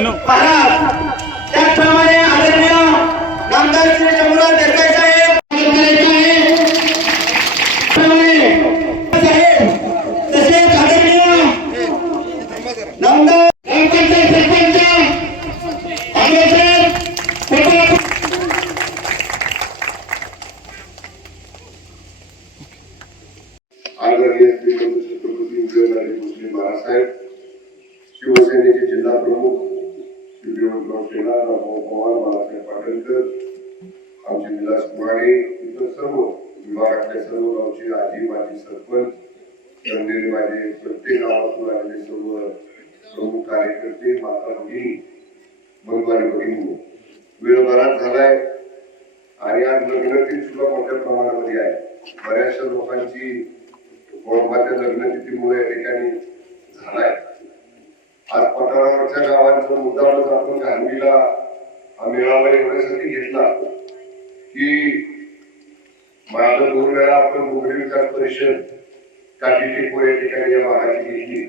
सातारा जमलेले माझे प्रत्येक गावातून आलेले सर्व प्रमुख कार्यकर्ते माता भगिनी बंधू आणि भगिनी. वेळ बराच झालाय आणि आज लग्नतिथी सुद्धा मोठ्या प्रमाणामध्ये आहे. बऱ्याचशा लोकांची कोळंबाच्या लग्नतिथीमुळे या ठिकाणी झालाय. आज पठारावरच्या गावांचा मुद्दामच आपण गांधीला हा मेळावा एवढ्यासाठी घेतला की माझं दोन वेळा आपण मुंबई विकास परिषद काठी टेकवर ठिकाणी या भागाची घेतली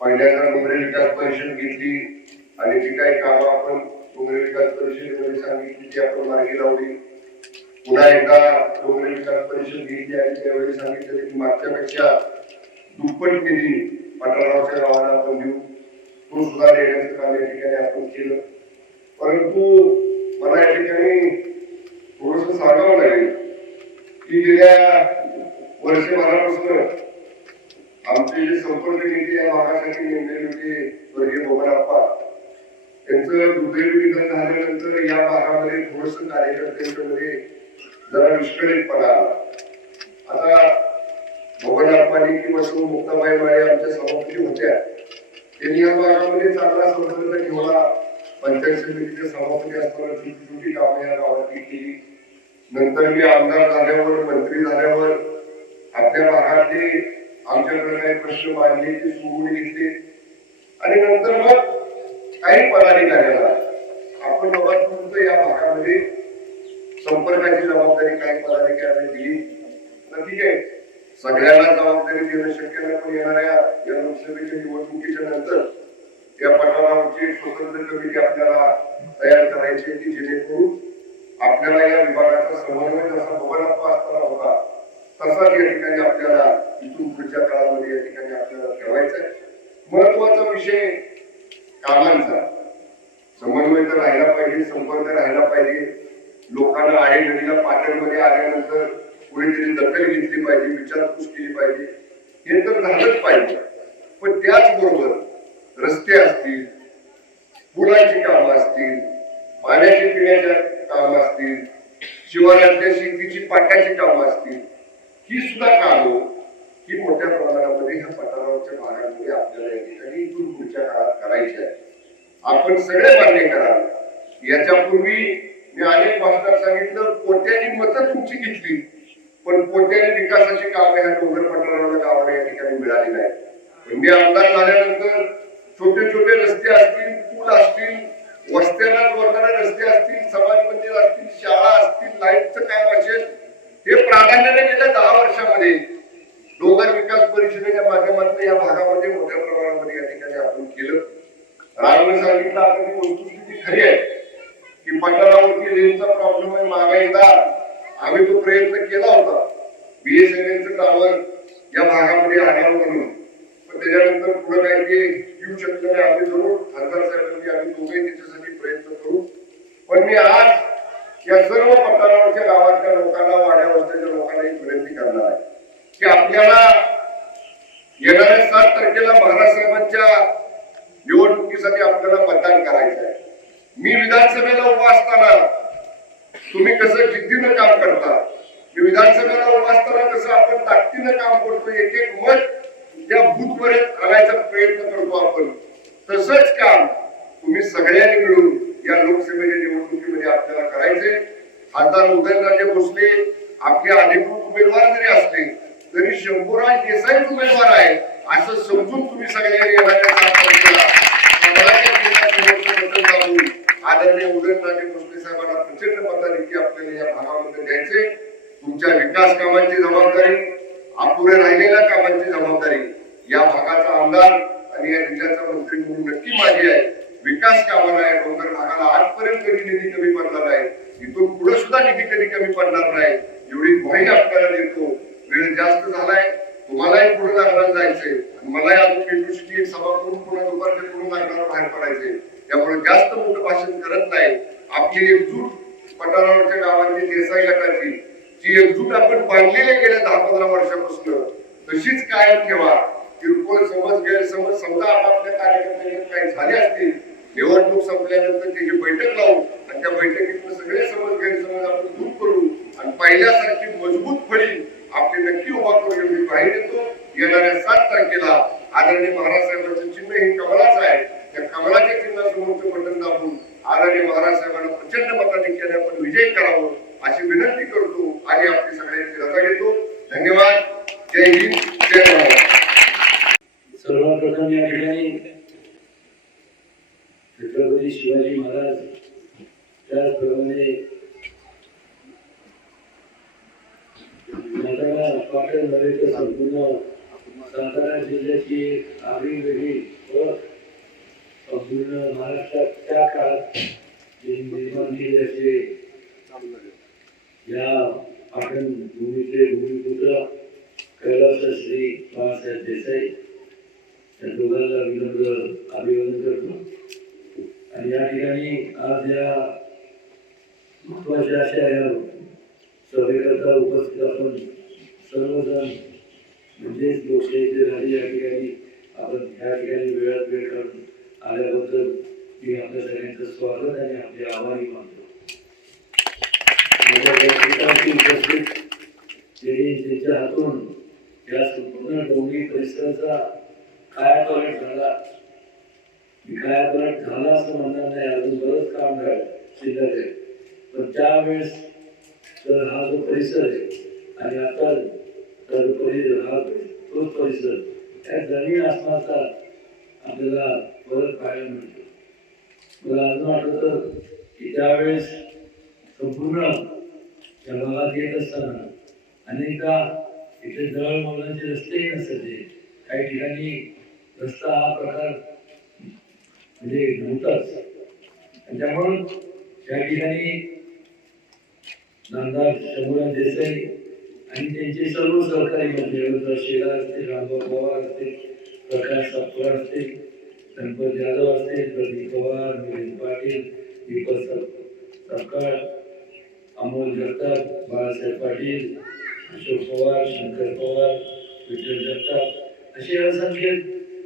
पहिल्यांदा मुंबई विकास परिषद घेतली आणि जी काही कामं आपण मुंबई विकास परिषदेमध्ये सांगितली ती आपण मार्गी लावली. पुन्हा एकदा डोंगरी विकास परिषद घेतली आणि त्यावेळी सांगितलं की मागच्यापेक्षा दुप्पट निधी पठारावच्या गावाला आपण देऊ. तो सुद्धा देण्याचं काम या ठिकाणी आपण केलं. परंतु मला या ठिकाणी थोडस सांगावं लागेल की गेल्या वर्षभरापासून आमचे जे संपर्क नेते या भागासाठी नेमलेले होते स्वर्गीय बोबराप्पा त्यांचं दुर्दैवी निधन झाल्यानंतर या भागामध्ये थोडस कार्यकर्त्यांच्यामध्ये जरा विस्कळीतपणा आला. आता भवन किंवा शिव मुक्ताबाई माळे आमच्या सभापती होत्या. त्यांनी या भागामध्ये चांगला संबंध ठेवला. पंचायत समितीचे सभापती असताना छोटी छोटी कामं या गावात केली. नंतर मी आमदार झाल्यावर मंत्री झाल्यावर आपल्या भागातले आमच्याकडे काही प्रश्न मांडले ते सोडून घेतले आणि नंतर मग काही पदाधिकाऱ्याला आपण बाबा या भागामध्ये संपर्काची जबाबदारी काही पदाधिकाऱ्यांनी दिली. तर ठीक आहे. सगळ्यांना जबाबदारी देणं शक्य नाही पण येणाऱ्या या लोकसभेच्या निवडणुकीच्या नंतर या पठारावरची स्वतंत्र कमिटी आपल्याला तयार करायची आहे जेणेकरून आपल्याला या विभागाचा समन्वय जसा भवनप्पा असताना होता तसाच या ठिकाणी आपल्याला इथून पुढच्या काळामध्ये या ठिकाणी आपल्याला ठेवायचा आहे महत्त्वाचा विषय कामांचा. समन्वय तर राहायला पाहिजे संपर्क राहायला पाहिजे. लोकांना आहे नदीला पाटणमध्ये आल्यानंतर कुणीतरी दखल घेतली पाहिजे विचारपूस केली पाहिजे. हे तर झालंच पाहिजे. पण त्याचबरोबर रस्ते असतील पुलाची कामं असतील पाण्याची पिण्याच्या कामं असतील शिवारातल्या शेतीची पाटाची कामं असतील ही सुद्धा कामं ही मोठ्या प्रमाणामध्ये ह्या पठारावरच्या भागामध्ये आपल्याला या ठिकाणी इथून पुढच्या काळात करायची आहे. आपण सगळे मान्य कराल. याच्यापूर्वी मी अनेक भाषणात सांगितलं कोट्यानी मतं तुमची घेतली पण कोट्याने विकासाची कामे ह्या डोंगर पठाराला गावाला या ठिकाणी मिळाली नाही. पण मी आमदार झाल्यानंतर छोटे छोटे रस्ते असतील पूल असतील वस्त्यांना जोडणारे रस्ते असतील समाज मंदिर असतील शाळा असतील लाईटचं काम असेल हे प्राधान्याने गेल्या वर्षामध्ये डोंगर विकास परिषदेच्या माध्यमातून या भागामध्ये मोठ्या प्रमाणामध्ये या ठिकाणी आपण केलं. रावने सांगितलं आता ती वस्तुस्थिती खरी आहे की पठारावरती रेलचा प्रॉब्लेम आहे. मागे आम्ही तो प्रयत्न केला होता. बीएसएनएलचं टावर या भागामध्ये आणावं म्हणून. पण त्याच्यानंतर पुढे काय ते येऊ शकलं नाही. आम्ही जरूर खासदार साहेबांनी आम्ही दोघे त्याच्यासाठी प्रयत्न करू. पण मी आज या सर्व पठारावरच्या गावातल्या लोकांना वाड्यावरच्या लोकांना एक विनंती करणार आहे की आपल्याला येणाऱ्या सात तारखेला महाराज निवडणुकीसाठी आपल्याला मतदान करायचं आहे. मी विधानसभेला उभा असताना तुम्ही कसं जिद्दीनं काम करता मी विधानसभेला उभा असताना कसं आपण ताकदीनं काम करतो एक एक मत त्या बूथ पर्यंत आणायचा प्रयत्न करतो आपण तसंच काम तुम्ही सगळ्यांनी मिळून या लोकसभेच्या निवडणुकीमध्ये आपल्याला करायचे खासदार उदयनराजे भोसले आपले अधिकृत उमेदवार जरी असले तरी शंभूराज देसाईच उमेदवार आहे असं समजून तुम्ही सगळ्यांनी आदरणीय उदयनराजे भोसले साहेबांना प्रचंड मताधिक्य आपल्याला या भागामध्ये द्यायचे. तुमच्या विकास कामांची जबाबदारी अपुरे राहिलेल्या कामांची जबाबदारी या भागाचा आमदार आणि या जिल्ह्याचा मंत्री म्हणून नक्की माझी आहे. विकास कामाला आहे डोंगर भागाला आजपर्यंत कधी निधी कमी पडला नाही. इथून पुढे सुद्धा निधी कधी कमी पडणार नाही. एवढी ग्वाही आपल्याला देतो वेळ जास्त झालाय. तुम्हालाही पुढे लागणार जायचंय. आणि मलाही अजून पेटूशी एक सभा करून पुन्हा दुपारच्या पुढे लागणार बाहेर पडायचे त्यामुळे जास्त मोठं भाषण करत नाही. आपली एकजूट पठारावरच्या गावांची देसाई गटाची जी एकजूट आपण बांधलेली गेल्या दहा पंधरा वर्षापासून तशीच कायम ठेवा. किरकोळ समज गैरसमज समजा आपापल्या कार्यकर्त्यांनी काही झाले असतील निवडणूक संपल्यानंतर त्याची बैठक लावून आणि त्या बैठकीत सगळे समज गैरसमज आपण दूर करू आणि पहिल्यासारखी मजबूत फळी आपली नक्की उभा करू एवढी बाहेर येतो येणाऱ्या सात तारखेला आदरणीय महाराज साहेबांचं चिन्ह हे कमलाच आहे. त्या कमळा चिन्हासमोरचं बटन दाबून आदरणीय महाराज साहेबांना प्रचंड मताधिक्याने आपण विजय करावं अशी विनंती करतो आणि आपली सगळ्यांची रजा घेतो धन्यवाद जय हिंद जय महाराज सर्वप्रथम या ठिकाणी छत्रपती शिवाजी महाराज त्याचप्रमाणे सातारा पाटण संपूर्ण सातारा जिल्ह्याची आगळी वेगळी संपूर्ण महाराष्ट्रात त्या काळात निर्माण या पाटण भूमीचे भूमिपुत्र कैलास श्री बाळासाहेब देसाई त्या दोघांना विनम्र अभिवादन करतो. आणि या ठिकाणी आज या महत्त्वाच्या अशा या सभेकरता उपस्थित आपण सर्वजण म्हणजेच लोकशाहीचे झाली या ठिकाणी. आपण या ठिकाणी वेळात वेळ काढून आल्याबद्दल मी आपल्या सगळ्यांचं स्वागत आणि आपले आभारी मानतो. उपस्थित त्यांनी त्यांच्या हातून या संपूर्ण डोंगरी परिसराचा कायापालट झाला. मी कायापालट झाला असं म्हणणार नाही अजून बरंच काम झालं शिल्लक आहे पण त्यावेळेस तर हा जो परिसर आहे आणि आता तर परिसर हा तोच परिसर त्या जमीन असण्याचा आपल्याला परत पाहायला मिळतो मला अजून आठवतं की त्यावेळेस संपूर्ण त्या भागात येत असताना अनेकदा इथे दळणवळणाचे रस्तेही नसायचे काही ठिकाणी रस्ता हा प्रकार म्हणजे नव्हताच आणि त्यामुळं त्या ठिकाणी नामदार शंभूराज देसाई आणि त्यांचे सर्व सहकारी मंत्री शेरा असते रामभाऊ पवार असते प्रकाश सापकर असते गणपत यादव असते प्रदीप पवार मिलिंद पाटील दीपक सप- सपकाळ अमोल जगताप बाळासाहेब पाटील अशोक पवार शंकर पवार विठ्ठल जगताप. असे असंख्य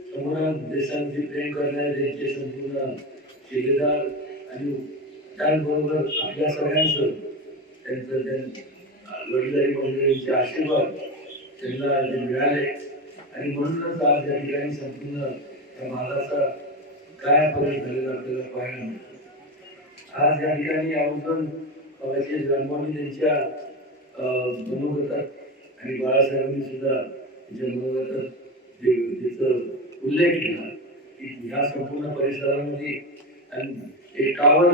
संपूर्ण देशांची प्रेम करणारे त्यांचे संपूर्ण शिलेदार आणि त्याचबरोबर आपल्या सगळ्यांचं त्यांचं त्यांचं वडिलांनी मंडळींचे आशीर्वाद त्यांना मिळाले. आणि म्हणूनच आज या ठिकाणी संपूर्ण त्या मालाचा काय परिणाम झालेला आपल्याला पाहायला मिळतो. आज या ठिकाणी आवर्जून कवाचे जन्मोनी त्यांच्या अं, मनोगतात आणि बाळासाहेबांनी सुद्धा त्यांच्या मनोगतात जे त्याचा उल्लेख केला. की ह्या संपूर्ण परिसरामध्ये आणि एक टावर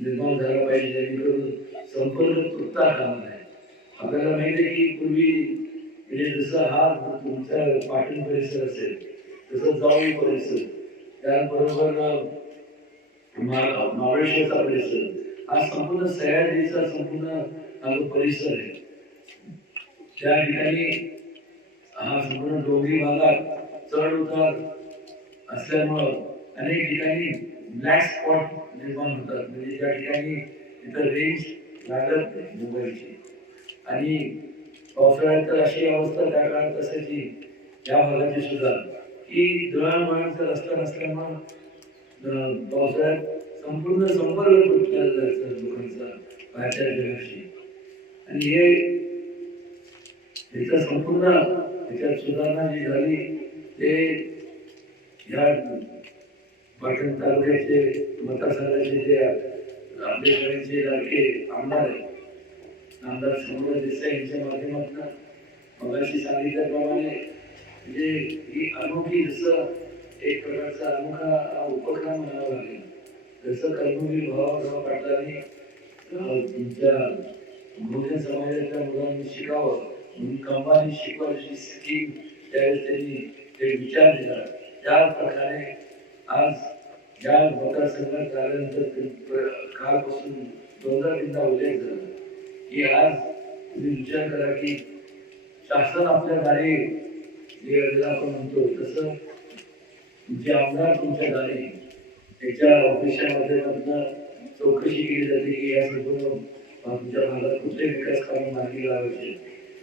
निर्माण झाला पाहिजे जेणेकरून संपर्क तुटता काम नाही. आपल्याला माहिती आहे की पूर्वी म्हणजे जसं हा तुमचा पाटण परिसर असेल तसं जाऊ परिसर त्याबरोबर महाबळेश्वरचा परिसर हा संपूर्ण सह्याद्रीचा संपूर्ण परिसर आहे त्या ठिकाणी हा संपूर्ण डोंगरी भागात चढ उतार असल्यामुळं अनेक ठिकाणी ब्लॅक स्पॉट निर्माण होतात. म्हणजे त्या ठिकाणी तिथं रेंज लागत नाही मोबाईलची आणि पावसाळ्यात तर अशी अवस्था त्या काळात असायची या भागाची सुद्धा. की दळणवळणचा रस्ता नसल्यामुळं पावसाळ्यात संपूर्ण संपर्क तुटलेला जायचा लोकांचा बाहेरच्या जगाशी आणि हे याचा संपूर्ण याच्यात सुधारणा जी झाली ते या पाटण तालुक्याचे मतदारसंघाचे जे आपले लाडके आमदार आहेत आमदार समोर देसाई यांच्या माध्यमातून मगाशी सांगितल्याप्रमाणे म्हणजे ही अनोखी जसं एक प्रकारचा अनोखा हा उपक्रम म्हणावा लागेल. जसं कर्मवीर भावाभाव पाटलांनी तुमच्या बहुजन समाजाच्या मुलांनी शिकावं म्हणून कंबानी शिकवायची स्कीम त्यावेळेस त्यांनी ते विचार दिला. त्या प्रकारे आज या मतदारसंघात आल्यानंतर कालपासून दोनदा तीनदा उल्लेख झाला. की आज तुम्ही विचार करा की शासन आपल्या दारी जे आपण म्हणतो तसं जे आमदार तुमच्या दारी त्याच्या ऑफिसच्या माध्यमातून चौकशी केली जाते की या संपूर्ण तुमच्या भागात कुठले विकास कामे मार्गी लावायचे.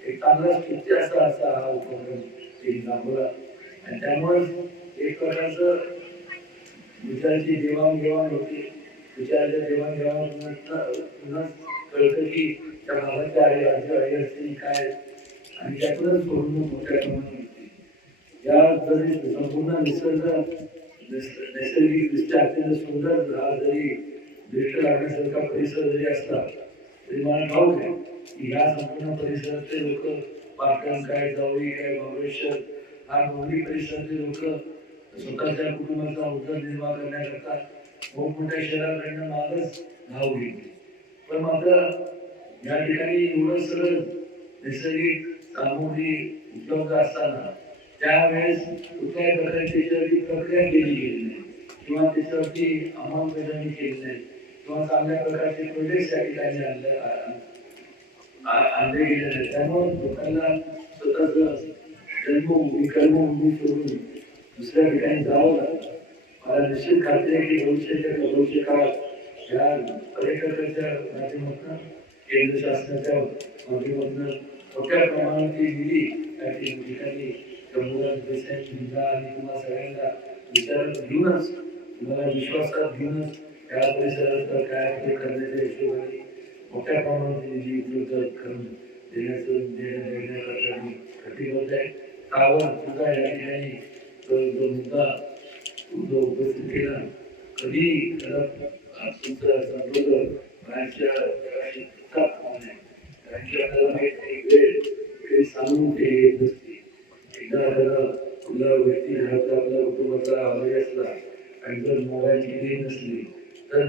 एक चांगला स्तुत्य असा असा हा उपक्रम त्यांनी राबवला. आणि त्यामुळे एक प्रकारचं विचारांची देवाणघेवाण होती. विचाराच्या देवाणघेवाण पुन्हा कळतं की त्या भागाच्या आई राज्य आई असलेली काय? आणि त्यातूनच सोडून मोठ्या प्रमाणात या जरी संपूर्ण निसर्ग नैसर्गिकदृष्ट्या अत्यंत सुंदर हा जरी दृष्ट लागण्यासारखा परिसर जरी असला तरी मला ठाऊक आहे की ह्या संपूर्ण परिसरातले लोक पाटण काय जावळी काय महाबळेश्वर हा दोन्ही परिसरातले लोक स्वतःच्या कुटुंबाचा उदरनिर्वाह करण्याकरता खूप मोठ्या शहराकडनं मागच धाव घेतली पण मात्र या ठिकाणी एवढं सगळं नैसर्गिक सामुग्री उपलब्ध असताना त्यावेळेस कुठल्याही प्रकारची त्याच्यावरती प्रक्रिया केली गेली नाही. किंवा त्याच्यावरती अंमलबजावणी केली नाही. किंवा चांगल्या प्रकारचे प्रोजेक्ट या ठिकाणी आणले आणले गेले नाही. त्यामुळे लोकांना स्वतःच जन्मभूमी कर्मभूमी सोडून दुसऱ्या ठिकाणी जावं मला निश्चित खात्री आहे की भविष्याच्या भविष्य काळात या पर्यटकाच्या माध्यमातून केंद्र शासनाच्या माध्यमातून मोठ्या प्रमाणात ती निधी त्या ठिकाणी शंभूराज देसाई आणि तुम्हाला सगळ्यांना विचारात घेऊनच तुम्हाला विश्वासात घेऊनच या परिसरात काय ते करण्याच्या हिशोबाने मोठ्या प्रमाणात निधी उपलब्ध करून देण्याचं देण्याकरता मी कटिबद्ध आहे. कावर सुद्धा या ठिकाणी तो जो मुद्दा जो उपस्थित केला कधी त्याला तुमचं संदर्भ बाहेरच्या जगाशी तुटतात होऊ नये कारण की आपल्याला माहीत आहे वेळ सांगून ते येत एकदा आपल्याला आपला व्यक्ती आपल्या कुटुंबाचा आवाज असला आणि जर मोबाईलची नसली तर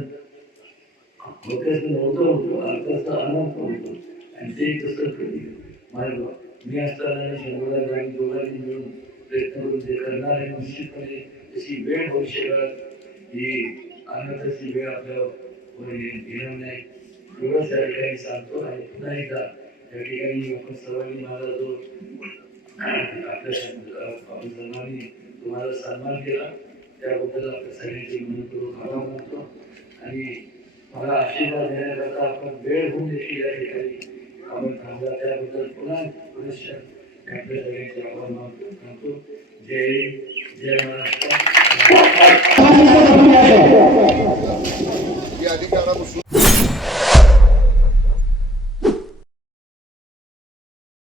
होत्याचं नव्हतं होतं अर्थाचा अनंत होतो आणि ते तसं कधी? माझं मी असताना शंभरला गाडी दोघांनी मिळून प्रयत्न करून ते करणार आहे निश्चितपणे तशी वेळ भविष्यकाळात ही आनंदाची वेळ आपल्यावर येणार नाही. एवढंच या ठिकाणी सांगतो आणि पुन्हा एकदा या ठिकाणी आपण सर्वांनी माझा जो आपल्या सर्वांनी तुम्हाला सन्मान केला त्याबद्दल आपल्या सगळ्यांची मन करून आभार मानतो. आणि मला आशीर्वाद देण्याकरता आपण वेळ होऊन देखील या ठिकाणी. आपण थांबला त्याबद्दल पुन्हा पुनश्च आपल्या सगळ्यांचे आभार मानतो मानतो. जय हिंद, जय महाराष्ट्र या अधिकारापासून